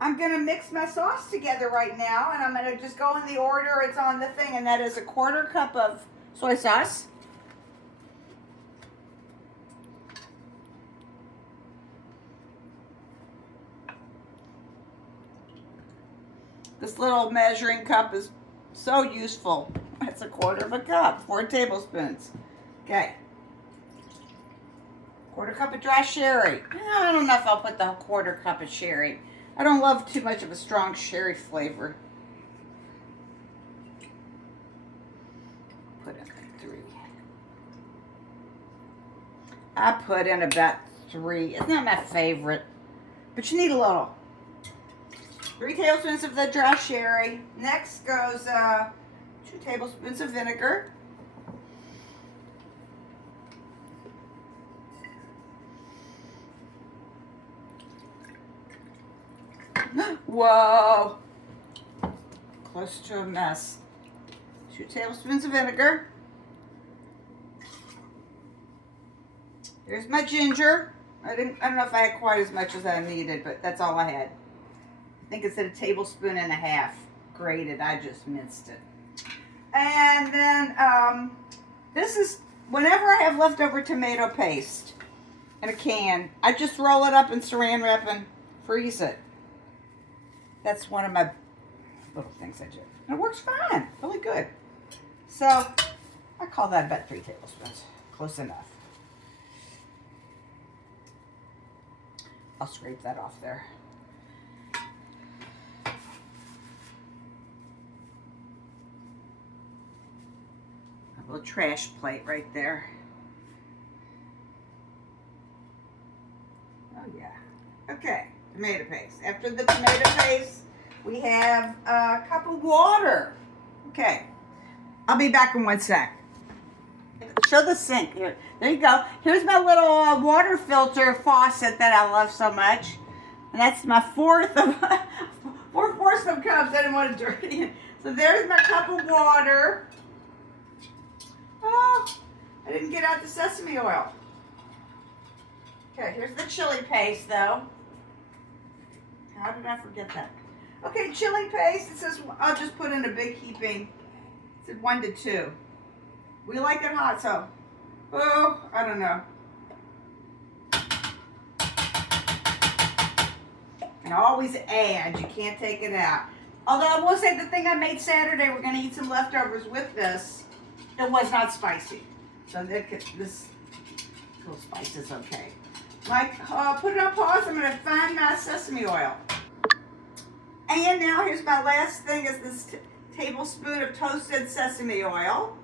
I'm gonna mix my sauce together right now, and I'm gonna just go in the order it's on the thing, and that is a 1/4 cup of soy sauce. This little measuring cup is so useful. It's a 1/4 cup, 4 tablespoons. Okay. 1/4 cup of dry sherry. I don't know if I'll put the 1/4 cup of sherry. I don't love too much of a strong sherry flavor. Put in like 3. I put in about 3. It's not my favorite, but you need a little. 3 tablespoons of the dry sherry. Next goes 2 tablespoons of vinegar. Whoa. Close to a mess. 2 tablespoons of vinegar. Here's my ginger. I don't know if I had quite as much as I needed, but that's all I had. I think it's at a tablespoon and a half grated. I just minced it. And then this is, whenever I have leftover tomato paste in a can, I just roll it up in saran wrap and freeze it. That's one of my little things I do. And it works fine, really good. So I call that about 3 tablespoons. Close enough. I'll scrape that off there. A little trash plate right there. Oh yeah. Okay, tomato paste. After the tomato paste, we have a cup of water. Okay, I'll be back in 1 sec. Show the sink here. There you go. Here's my little water filter faucet that I love so much. And that's my 4/4 of cups. I didn't want to dirty it. So there's my cup of water. Oh, I didn't get out the sesame oil. Okay, here's the chili paste though. How did I forget that? Okay, chili paste. It says I'll just put in a big heaping. It said 1 to 2. We like it hot, so, oh, I don't know. And always add, you can't take it out. Although I will say the thing I made Saturday, we're going to eat some leftovers with this. It was not spicy. So this little spice is okay. Like, put it on pause. I'm going to find my sesame oil. And now here's my last thing is this tablespoon of toasted sesame oil.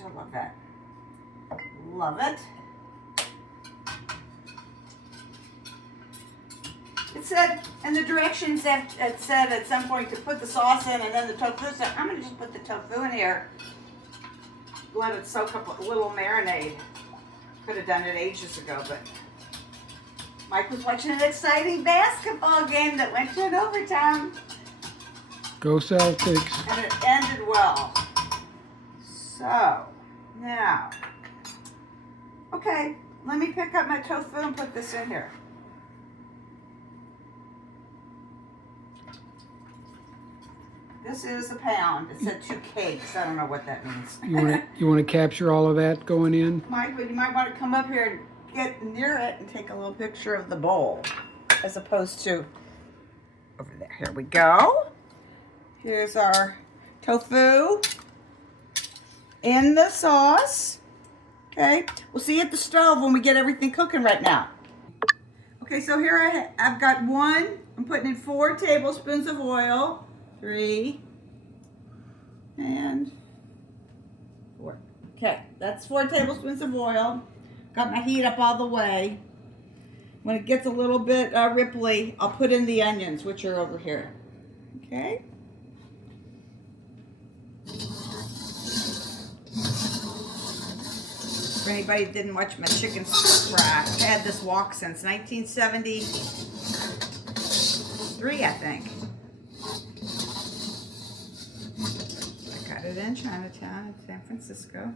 I love that. Love it. It said in the directions that it said at some point to put the sauce in and then the tofu. So I'm going to just put the tofu in here. Let it soak up a little marinade. Could have done it ages ago, but Mike was watching an exciting basketball game that went to an overtime. Go Celtics. And it ended well. So, now, okay, let me pick up my tofu and put this in here. This is a pound. It said 2 cakes. I don't know what that means. You want to capture all of that going in? Mike, but you might want to come up here and get near it and take a little picture of the bowl as opposed to over there. Here we go. Here's our tofu in the sauce. Okay, we'll see you at the stove when we get everything cooking right now. Okay, so here I've got 1. I'm putting in 4 tablespoons of oil. 3 and 4. Okay, that's 4 tablespoons of oil. Got my heat up all the way. When it gets a little bit ripply, I'll put in the onions, which are over here. Okay. For anybody who didn't watch my chicken stir fry, I've had this wok since 1973, I think. I got it in Chinatown in San Francisco.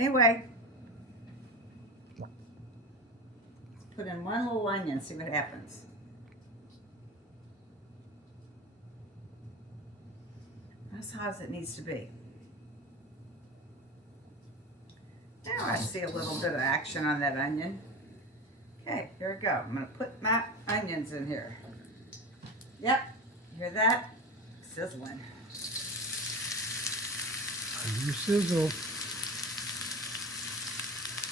Anyway, put in 1 little onion, see what happens. As hot as it needs to be. Now I see a little bit of action on that onion. Okay, here we go. I'm gonna put my onions in here. Yep, hear that? Sizzling. You sizzle.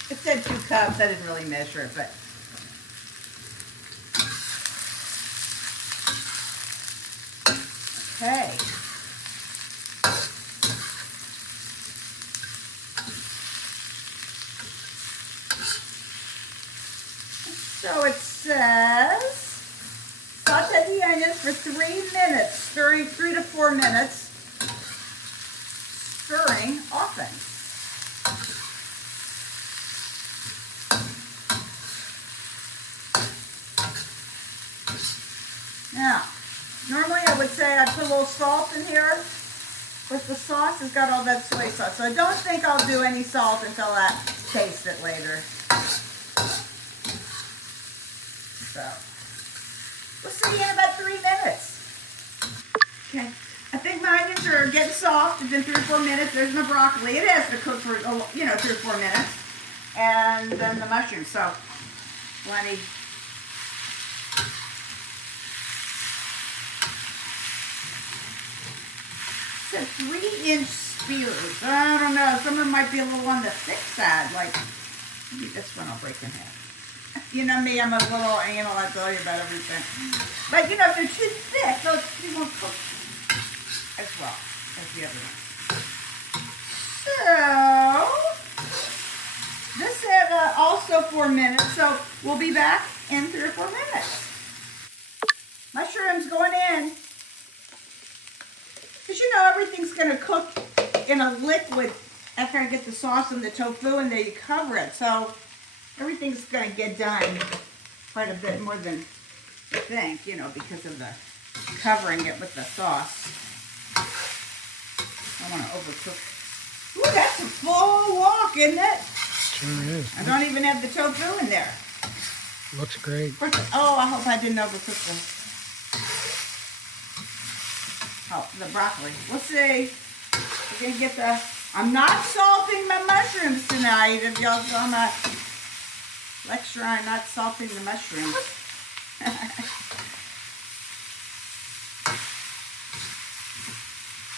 It said 2 cups. I didn't really measure it, but okay. So it says saute the onions for 3 minutes, stirring 3 to 4 minutes, stirring often. Now, normally I would say I'd put a little salt in here, but the sauce has got all that soy sauce. So I don't think I'll do any salt until I taste it later. So, we'll see you in about 3 minutes. Okay, I think my onions are getting soft. It's been 3 or 4 minutes. There's my broccoli. It has to cook for, 3 or 4 minutes. And then the mushrooms, so plenty. It's a 3-inch spears. I don't know. Some of them might be a little on the thick side. Like, maybe this one I'll break in half. You know me, I'm a little anal, I tell you about everything. But you know, if they're too thick, they won't cook as well as the other one. So, this said also 4 minutes, so we'll be back in 3 or 4 minutes. Mushrooms going in. Because you know, everything's going to cook in a liquid after I get the sauce and the tofu, and then you cover it. So, everything's going to get done quite a bit more than you think, you know, because of the covering it with the sauce. I don't want to overcook. Ooh, that's a full wok, isn't it? Sure is. I don't even have the tofu in there. Looks great. Oh, I hope I didn't overcook the broccoli. We'll see. We're going to get the... I'm not salting my mushrooms tonight. If y'all saw my lecture on not salting the mushrooms.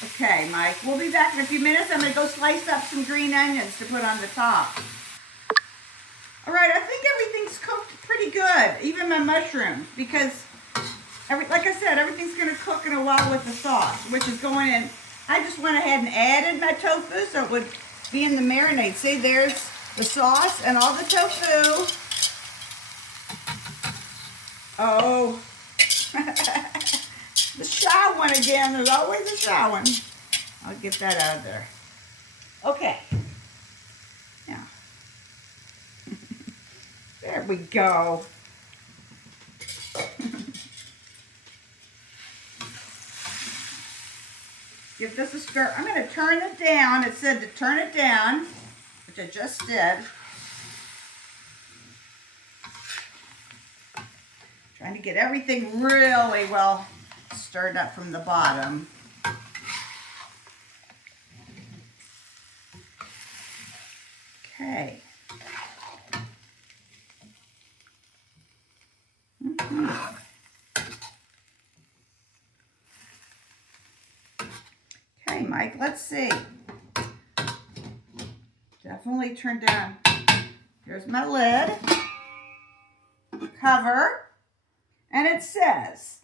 Okay, Mike, we'll be back in a few minutes. I'm going to go slice up some green onions to put on the top. All right, I think everything's cooked pretty good, even my mushrooms, because, like I said, everything's going to cook in a while with the sauce, which is going in. I just went ahead and added my tofu so it would be in the marinade. See, there's the sauce and all the tofu. Oh, the shy one again. There's always a shy one. I'll get that out of there. Okay. Now, there we go. Give this a stir. I'm going to turn it down. It said to turn it down, which I just did. Trying to get everything really well stirred up from the bottom. Okay. Okay, Mike, let's see. Definitely turn down. Here's my lid. Cover. And it says,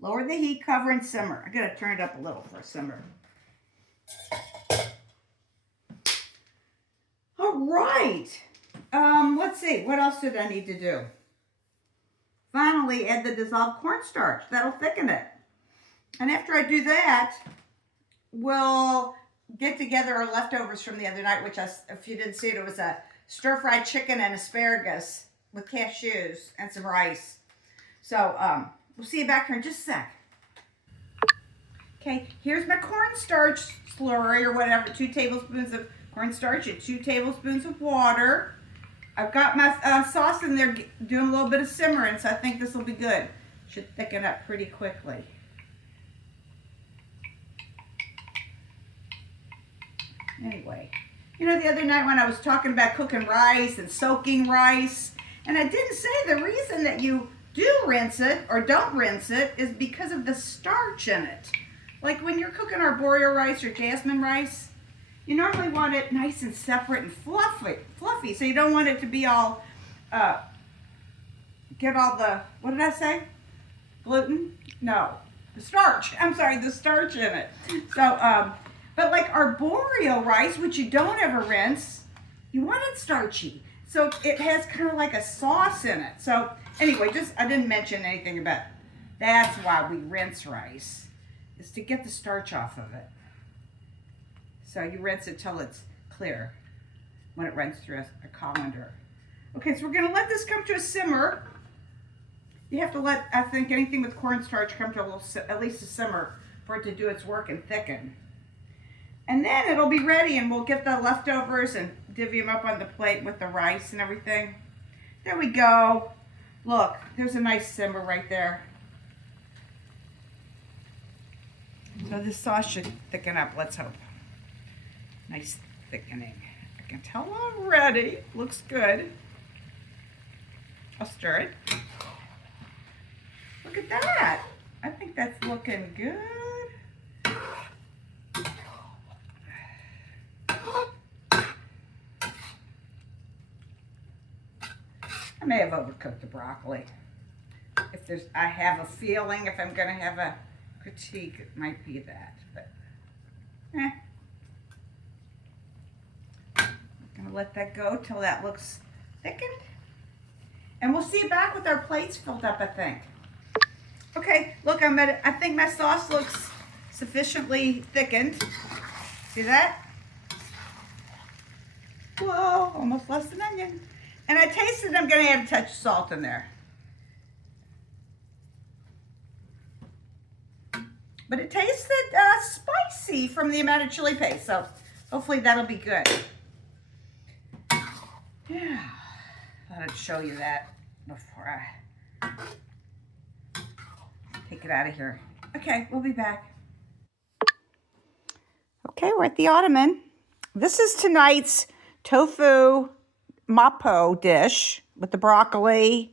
lower the heat, cover, and simmer. I gotta turn it up a little for a simmer. All right. Let's see. What else did I need to do? Finally, add the dissolved cornstarch. That'll thicken it. And after I do that, we'll get together our leftovers from the other night, which, if you didn't see it, it was a stir-fried chicken and asparagus with cashews and some rice. So, we'll see you back here in just a sec. Okay, here's my cornstarch slurry or whatever. 2 tablespoons of cornstarch and 2 tablespoons of water. I've got my sauce in there doing a little bit of simmering, so I think this will be good. Should thicken up pretty quickly. Anyway, you know, the other night when I was talking about cooking rice and soaking rice, and I didn't say the reason that you do rinse it or don't rinse it is because of the starch in it. Like when you're cooking arborio rice or jasmine rice, you normally want it nice and separate and fluffy. So you don't want it to be all, get all the, what did I say? Gluten? No, the starch. I'm sorry, the starch in it. So, but like arborio rice, which you don't ever rinse, you want it starchy. So it has kind of like a sauce in it. So anyway, I didn't mention anything about it. That's why we rinse rice, is to get the starch off of it. So you rinse it till it's clear when it runs through a colander. Okay, so we're gonna let this come to a simmer. You have to let, I think, anything with cornstarch come to at least a simmer for it to do its work and thicken. And then it'll be ready and we'll get the leftovers and divvy them up on the plate with the rice and everything. There we go. Look, there's a nice simmer right there. So this sauce should thicken up, let's hope. Nice thickening. I can tell already. Looks good. I'll stir it. Look at that. I think that's looking good. I may have overcooked the broccoli. I have a feeling if I'm gonna have a critique, it might be that, but I'm gonna let that go till that looks thickened. And we'll see you back with our plates filled up, I think. Okay, look, I think my sauce looks sufficiently thickened. See that? Whoa, almost less than onion. And I tasted I'm gonna add a touch of salt in there. But it tasted spicy from the amount of chili paste, so hopefully that'll be good. Yeah, thought I'd show you that before I take it out of here. Okay, we'll be back. Okay, we're at the ottoman. This is tonight's tofu mapo dish with the broccoli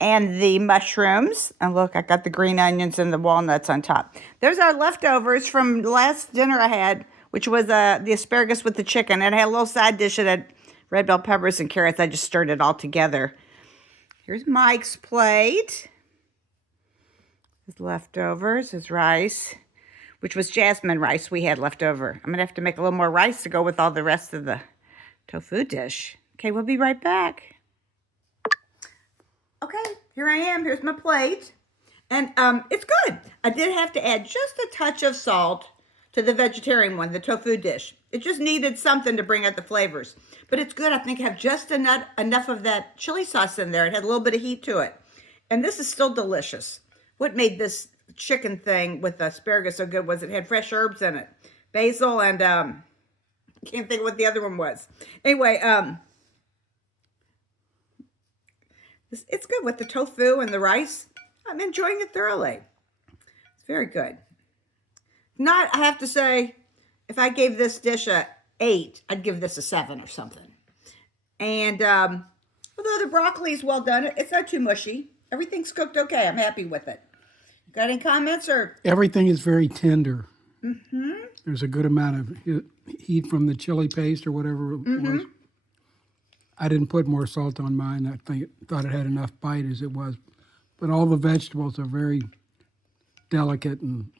and the mushrooms. And look, I got the green onions and the walnuts on top. There's our leftovers from the last dinner I had, which was the asparagus with the chicken. And I had a little side dish that had red bell peppers and carrots. I just stirred it all together. Here's Mike's plate. His leftovers, his rice, which was jasmine rice we had left over. I'm gonna have to make a little more rice to go with all the rest of the tofu dish. Okay, we'll be right back. Okay, here I am. Here's my plate. And it's good. I did have to add just a touch of salt to the vegetarian one, the tofu dish. It just needed something to bring out the flavors. But it's good. I think I have just enough of that chili sauce in there. It had a little bit of heat to it. And this is still delicious. What made this chicken thing with the asparagus so good was it had fresh herbs in it. Basil and, can't think of what the other one was. Anyway, it's good with the tofu and the rice. I'm enjoying it thoroughly. It's very good. I have to say, if I gave this dish a 8, I'd give this a 7 or something. And although the broccoli is well done, it's not too mushy. Everything's cooked okay. I'm happy with it. Got any comments or? Everything is very tender. Mm-hmm. There's a good amount of heat from the chili paste or whatever it was. I didn't put more salt on mine. I thought it had enough bite as it was. But all the vegetables are very delicate and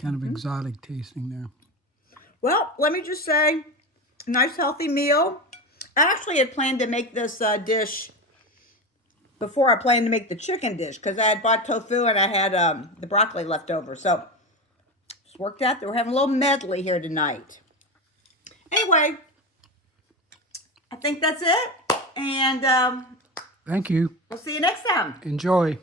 kind of exotic tasting there. Well, let me just say, nice healthy meal. I actually had planned to make this dish before I planned to make the chicken dish because I had bought tofu and I had the broccoli left over. So it's worked out that we're having a little medley here tonight. Anyway, I think that's it. And Thank you. we'll see you next time. Enjoy.